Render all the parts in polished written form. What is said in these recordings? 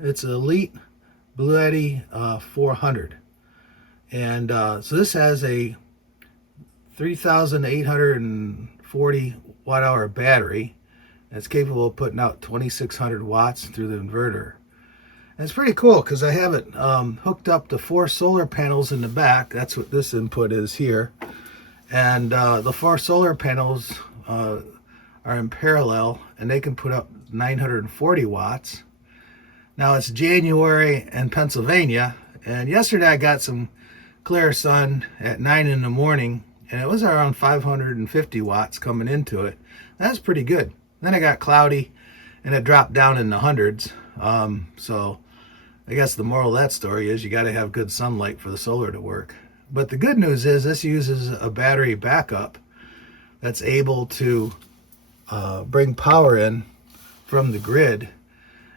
It's an Elite Bluetti 400. And so this has a 3,840 watt hour battery. It's capable of putting out 2,600 watts through the inverter. And it's pretty cool because I have it hooked up to 4 solar panels in the back. That's what this input is here. And the 4 solar panels are in parallel, and they can put up 940 watts. Now it's January in Pennsylvania, and yesterday I got some clear sun at 9 in the morning, and it was around 550 watts coming into it. That's pretty good. Then it got cloudy, and it dropped down in the hundreds. So I guess the moral of that story is you got to have good sunlight for the solar to work. But the good news is this uses a battery backup that's able to bring power in from the grid,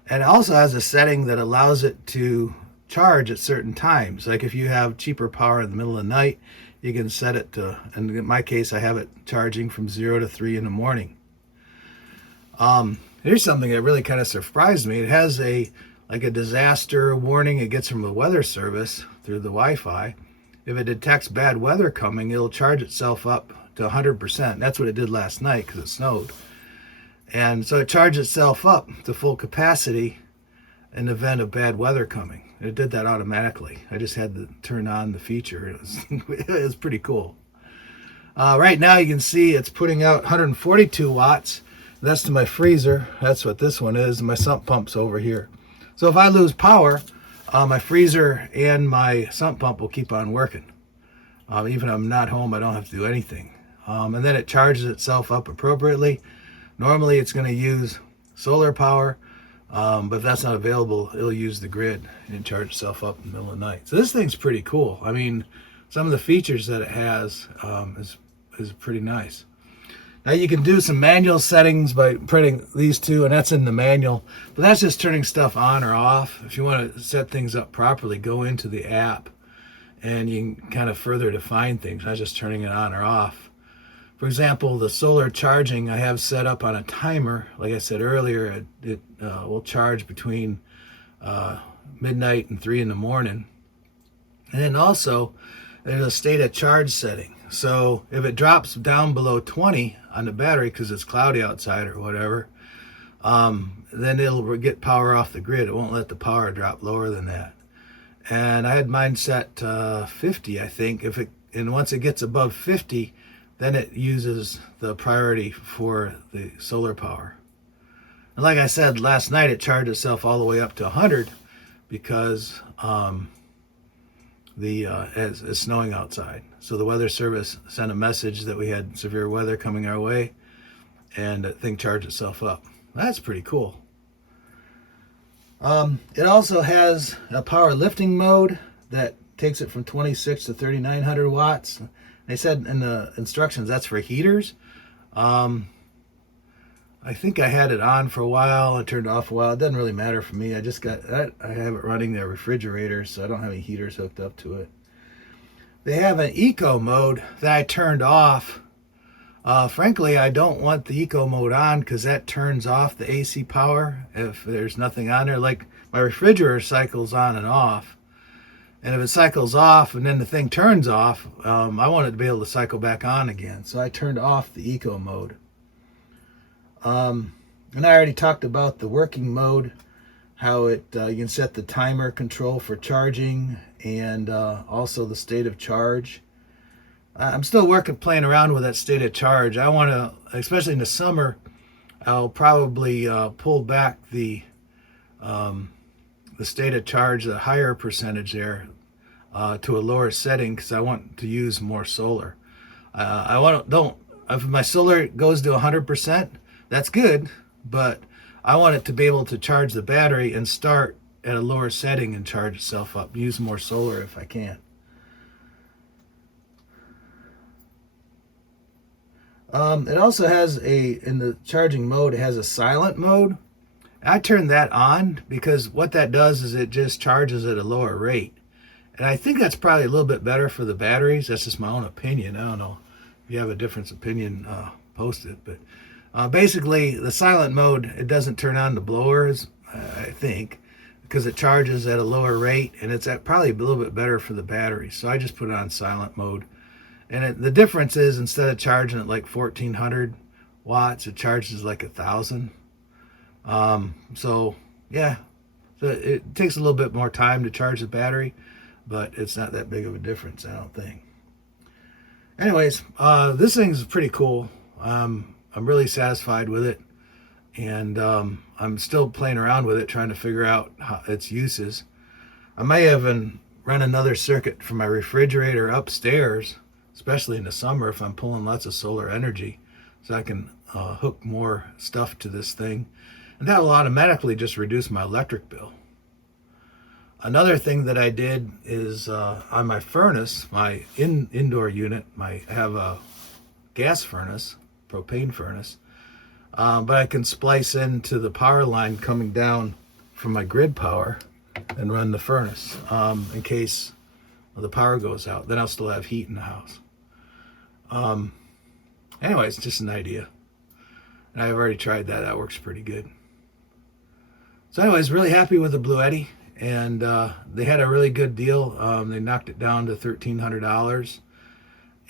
and it also has a setting that allows it to charge at certain times. Like if you have cheaper power in the middle of the night, you can set it to, and in my case I have it charging from 0 to 3 in the morning. Here's something that really kind of surprised me. It has a disaster warning it gets from the weather service through the Wi-Fi. If it detects bad weather coming, it'll charge itself up to 100%. That's what it did last night because it snowed. And so it charged itself up to full capacity in the event of bad weather coming. It did that automatically. I just had to turn on the feature. It was pretty cool. Right now you can see it's putting out 142 watts. That's to my freezer. That's what this one is. My sump pump's over here. So if I lose power, my freezer and my sump pump will keep on working. Even if I'm not home, I don't have to do anything. And then it charges itself up appropriately. Normally it's going to use solar power, but if that's not available, it'll use the grid and charge itself up in the middle of the night. So this thing's pretty cool. I mean, some of the features that it has is pretty nice. Now you can do some manual settings by putting these two, and that's in the manual, but that's just turning stuff on or off. If you want to set things up properly, go into the app and you can kind of further define things, not just turning it on or off. For example, the solar charging I have set up on a timer. Like I said earlier, it will charge between midnight and 3 in the morning. And then also, there's a state of charge setting. So if it drops down below 20 on the battery because it's cloudy outside or whatever, then it'll get power off the grid. It won't let the power drop lower than that. And I had mine set 50, I think. And once it gets above 50, then it uses the priority for the solar power. And like I said, last night it charged itself all the way up to 100 because it's snowing outside. So the weather service sent a message that we had severe weather coming our way, and the thing charged itself up. That's pretty cool. It also has a power lifting mode that takes it from 26 to 3,900 watts. They said in the instructions that's for heaters. I think I had it on for a while and turned it off a while. It doesn't really matter for me. I have it running the refrigerator, so I don't have any heaters hooked up to it. They have an eco mode that I turned off. Frankly, I don't want the eco mode on because that turns off the AC power if there's nothing on there. Like my refrigerator cycles on and off. And if it cycles off and then the thing turns off, I want it to be able to cycle back on again. So I turned off the eco mode. And I already talked about the working mode, how you can set the timer control for charging and also the state of charge. I'm still playing around with that state of charge. I want to, especially in the summer, I'll probably pull back the state of charge, the higher percentage there, to a lower setting because I want to use more solar. If my solar goes to 100%, that's good, but I want it to be able to charge the battery and start at a lower setting and charge itself up. Use more solar if I can. It also has in the charging mode, it has a silent mode. I turned that on because what that does is it just charges at a lower rate. And I think that's probably a little bit better for the batteries. That's just my own opinion. I don't know if you have a different opinion, post it. But basically, the silent mode, it doesn't turn on the blowers, I think. because it charges at a lower rate, and it's at probably a little bit better for the battery. So I just put it on silent mode. And the difference is, instead of charging at like 1400 watts, it charges like 1000. So yeah, so it takes a little bit more time to charge the battery, but it's not that big of a difference, I don't think. Anyways, this thing's pretty cool. I'm really satisfied with it, and I'm still playing around with it, trying to figure out its uses. I may even run another circuit for my refrigerator upstairs, especially in the summer if I'm pulling lots of solar energy, so I can hook more stuff to this thing, and that will automatically just reduce my electric bill. Another thing that I did is on my furnace, my indoor unit, I have a gas furnace, propane furnace, but I can splice into the power line coming down from my grid power and run the furnace in case the power goes out. Then I'll still have heat in the house. Anyways, just an idea. And I've already tried that. That works pretty good. So anyways, really happy with the Bluetti. And they had a really good deal. They knocked it down to $1,300.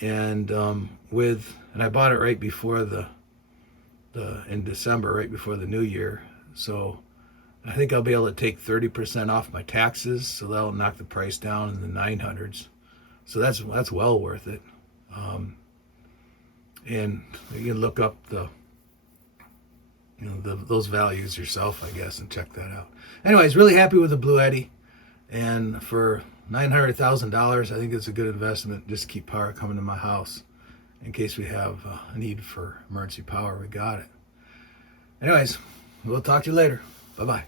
And I bought it right before in December, right before the new year. So I think I'll be able to take 30% off my taxes, so that'll knock the price down in the 900s. So that's well worth it. And you can look up those values yourself, I guess, and check that out. Anyways, really happy with the Bluetti, and for $900,000, I think it's a good investment. Just keep power coming to my house in case we have a need for emergency power. We got it. Anyways, we'll talk to you later. Bye-bye.